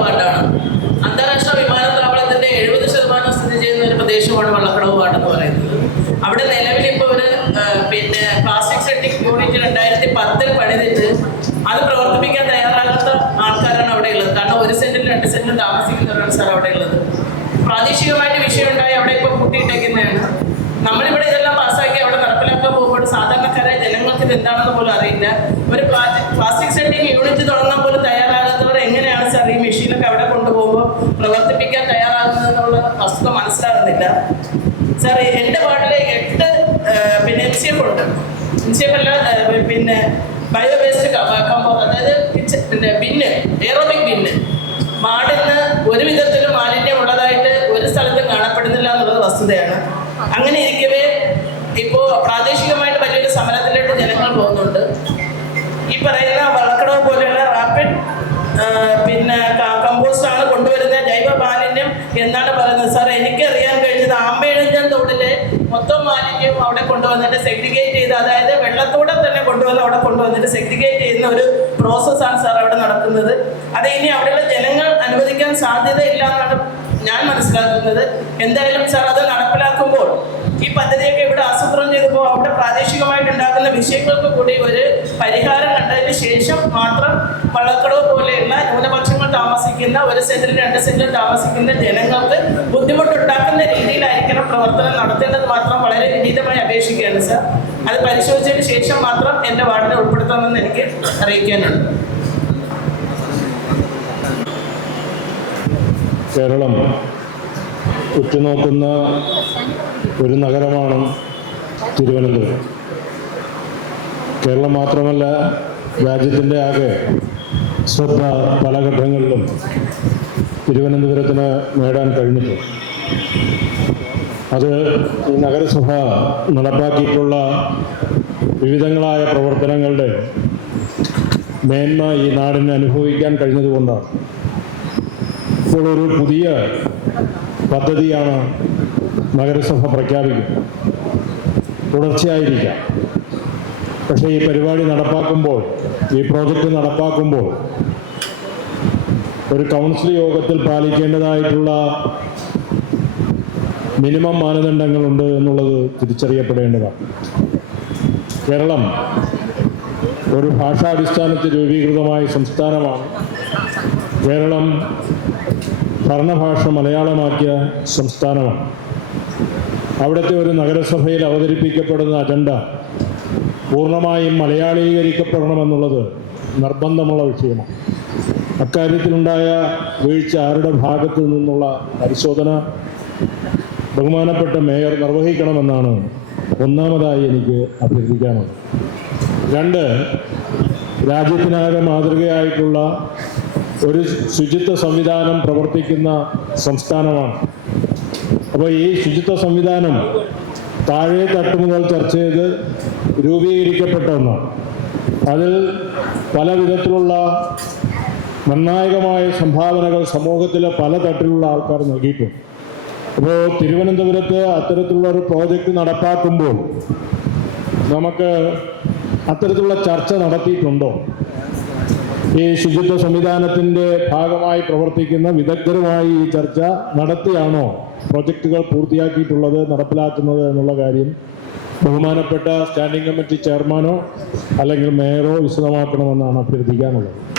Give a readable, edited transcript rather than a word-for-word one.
വാർഡാണ്. അന്താരാഷ്ട്ര വിമാനത്താവളത്തിന്റെ 70% സ്ഥിതി ചെയ്യുന്ന ഒരു പ്രദേശമാണ് വള്ളക്കടവ് വാർഡ് എന്ന് പറയുന്നത്. അവിടെ നിലവിൽ ഇപ്പോൾ ഒരു പ്ലാസ്റ്റിക് സെറ്റിംഗ് യൂണിറ്റ് 2010 പണിതിട്ട് അത് പ്രവർത്തിപ്പിക്കാൻ തയ്യാറാകാത്ത ആൾക്കാരാണ് അവിടെ ഉള്ളത്. കാരണം 1 സെന്റിലും 2 സെന്റിലും താമസിക്കുന്നവരാണ് സാർ അവിടെ ഉള്ളത്. പ്രാദേശികമായിട്ട് വിഷയം ഉണ്ടായി അവിടെ ഇപ്പോൾ കൂട്ടിയിട്ടേക്കുന്നതാണ്. നമ്മളിവിടെ ഇതെല്ലാം പാസ്സാക്കി അവിടെ നടപ്പിലാക്കാൻ പോകുമ്പോൾ സാധാരണക്കാരായ ജനങ്ങൾക്ക് ഇത് എന്താണെന്ന് പോലും അറിയില്ല. ഒരു പ്ലാസ്റ്റിക് സെറ്റിംഗ് യൂണിറ്റ് തുടങ്ങാൻ പോലും തയ്യാറാകാത്തവർ എങ്ങനെയാണ് സാർ ഈ മെഷീനൊക്കെ അവിടെ കൊണ്ടുപോകുമ്പോൾ പ്രവർത്തിപ്പിക്കാൻ തയ്യാറാകുന്നതെന്നുള്ള വസ്തുത മനസ്സിലാകുന്നില്ല. സാർ എൻ്റെ വാർഡിലെ 8 MCF ഉണ്ട്. MCF അല്ല ബയോ വേസ്റ്റ് കമ്പോസ്റ്റ്, അതായത് ബിന്ന്, എയറോബിക് ബിന്ന് വാർഡിന് ഒരു വിധത്തിലും മാലിന്യം ഉള്ളതായിട്ട് ഒരു സ്ഥലത്തും കാണപ്പെടുന്നില്ല എന്നുള്ളത് വസ്തുതയാണ്. അങ്ങനെ ഇരിക്കവേ ഇപ്പോൾ പ്രാദേശികമായിട്ട് വലിയൊരു സമരത്തിലോട്ട് ജനങ്ങൾ പോകുന്നുണ്ട്. ഈ പറയുന്ന വള്ളക്കടവ് പോലെയുള്ള റാപ്പിഡ് കമ്പോസ്റ്റാണ് കൊണ്ടുവരുന്ന ജൈവ മാലിന്യം എന്നാണ് പറയുന്നത്. സാർ എനിക്കറിയാൻ കഴിഞ്ഞത് ആമ്പഴഞ്ചൻ തോടിലെ മൊത്തം മാലിന്യം അവിടെ കൊണ്ടുവന്നിട്ട് സെഗ്രിഗേറ്റ് ചെയ്ത്, അതായത് വെള്ളത്തോടെ തന്നെ കൊണ്ടുവന്ന് അവിടെ കൊണ്ടുവന്നിട്ട് സെഗ്രിഗേറ്റ് ചെയ്യുന്ന ഒരു പ്രോസസ്സാണ് സാർ അവിടെ നടക്കുന്നത്. അത് ഇനി അവിടെയുള്ള ജനങ്ങൾ അനുവദിക്കാൻ സാധ്യതയില്ല എന്നാണ് ഞാൻ മനസ്സിലാക്കുന്നത്. എന്തായാലും സാർ അത് നടപ്പിലാക്കുമ്പോൾ ഈ പദ്ധതിയൊക്കെ ഇവിടെ ആസൂത്രണം ചെയ്തപ്പോൾ അവിടെ പ്രാദേശികമായിട്ട് ഉണ്ടാക്കുന്ന വിഷയങ്ങൾക്ക് കൂടി ഒരു പരിഹാരം കണ്ടതിന് ശേഷം മാത്രം വള്ളക്കടവ് പോലെയുള്ള ന്യൂനപക്ഷങ്ങൾ താമസിക്കുന്ന 1 സെന്റിലും 2 സെന്റിലും താമസിക്കുന്ന ജനങ്ങൾക്ക് ബുദ്ധിമുട്ടുണ്ടാക്കുന്ന രീതിയിലായിരിക്കണം പ്രവർത്തനം നടത്തേണ്ടത് മാത്രം വളരെ വിനീതമായി അപേക്ഷിക്കുകയാണ് സാർ. അത് പരിശോധിച്ചതിന് ശേഷം മാത്രം എൻ്റെ വാർഡിനെ ഉൾപ്പെടുത്തണമെന്ന് എനിക്ക് അറിയിക്കാനുണ്ട്. കേരളം ഉറ്റുനോക്കുന്ന ഒരു നഗരമാണ് തിരുവനന്തപുരം. കേരളം മാത്രമല്ല, രാജ്യത്തിൻ്റെ ആകെ ശ്രദ്ധ പല ഘട്ടങ്ങളിലും തിരുവനന്തപുരത്തിന് നേടാൻ കഴിഞ്ഞിട്ടുണ്ട്. അത് ഈ നഗരസഭ നടപ്പാക്കിയിട്ടുള്ള വിവിധങ്ങളായ പ്രവർത്തനങ്ങളുടെ മേന്മ ഈ നാടിന് അനുഭവിക്കാൻ കഴിഞ്ഞതുകൊണ്ടാണ്. ഇപ്പോൾ ഒരു പുതിയ പദ്ധതിയാണ് നഗരസഭ പ്രഖ്യാപിക്കുന്നത്. തുടർച്ചയായിരിക്കാം, പക്ഷേ ഈ പരിപാടി നടപ്പാക്കുമ്പോൾ, ഈ പ്രോജക്റ്റ് നടപ്പാക്കുമ്പോൾ ഒരു കൗൺസിൽ യോഗത്തിൽ പാലിക്കേണ്ടതായിട്ടുള്ള മിനിമം മാനദണ്ഡങ്ങളുണ്ട് എന്നുള്ളത് തിരിച്ചറിയപ്പെടേണ്ടതാണ്. കേരളം ഒരു ഭാഷാടിസ്ഥാനത്തിൽ രൂപീകൃതമായ സംസ്ഥാനമാണ്. കേരളം ഭരണഭാഷ മലയാളമാക്കിയ സംസ്ഥാനമാണ്. അവിടുത്തെ ഒരു നഗരസഭയിൽ അവതരിപ്പിക്കപ്പെടുന്ന അജണ്ട പൂർണ്ണമായും മലയാളീകരിക്കപ്പെടണമെന്നുള്ളത് നിർബന്ധമുള്ള വിഷയമാണ്. അക്കാര്യത്തിലുണ്ടായ വീഴ്ച ആരുടെ ഭാഗത്തു നിന്നുള്ള പരിശോധന ബഹുമാനപ്പെട്ട മേയർ നിർവഹിക്കണമെന്നാണ് ഒന്നാമതായി എനിക്ക് അഭ്യർത്ഥിക്കാനുള്ളത്. 2, രാജ്യത്തിനാകെ മാതൃകയായിട്ടുള്ള ഒരു ശുചിത്വ സംവിധാനം പ്രവർത്തിക്കുന്ന സംസ്ഥാനമാണ്. അപ്പോൾ ഈ ശുചിത്വ സംവിധാനം താഴെ തട്ട് മുതൽ ചർച്ച ചെയ്ത് രൂപീകരിക്കപ്പെട്ട ഒന്നാണ്. അതിൽ പല വിധത്തിലുള്ള നിർണായകമായ സംഭാവനകൾ സമൂഹത്തിലെ പല തട്ടിലുള്ള ആൾക്കാർ നൽകിയിട്ടുണ്ട്. അപ്പോൾ തിരുവനന്തപുരത്ത് അത്തരത്തിലുള്ള ഒരു പ്രോജക്റ്റ് നടപ്പാക്കുമ്പോൾ നമുക്ക് അത്തരത്തിലുള്ള ചർച്ച നടത്തിയിട്ടുണ്ടോ? ഈ ശുചിത്വ സംവിധാനത്തിൻ്റെ ഭാഗമായി പ്രവർത്തിക്കുന്ന വിദഗ്ധരുമായി ഈ ചർച്ച നടത്തിയാണോ പ്രോജക്റ്റുകൾ പൂർത്തിയാക്കിയിട്ടുള്ളത്, നടപ്പിലാക്കുന്നത് എന്നുള്ള കാര്യം ബഹുമാനപ്പെട്ട സ്റ്റാൻഡിംഗ് കമ്മിറ്റി ചെയർമാനോ അല്ലെങ്കിൽ മേയറോ വിശദമാക്കണമെന്നാണ് അഭ്യർത്ഥിക്കാനുള്ളത്.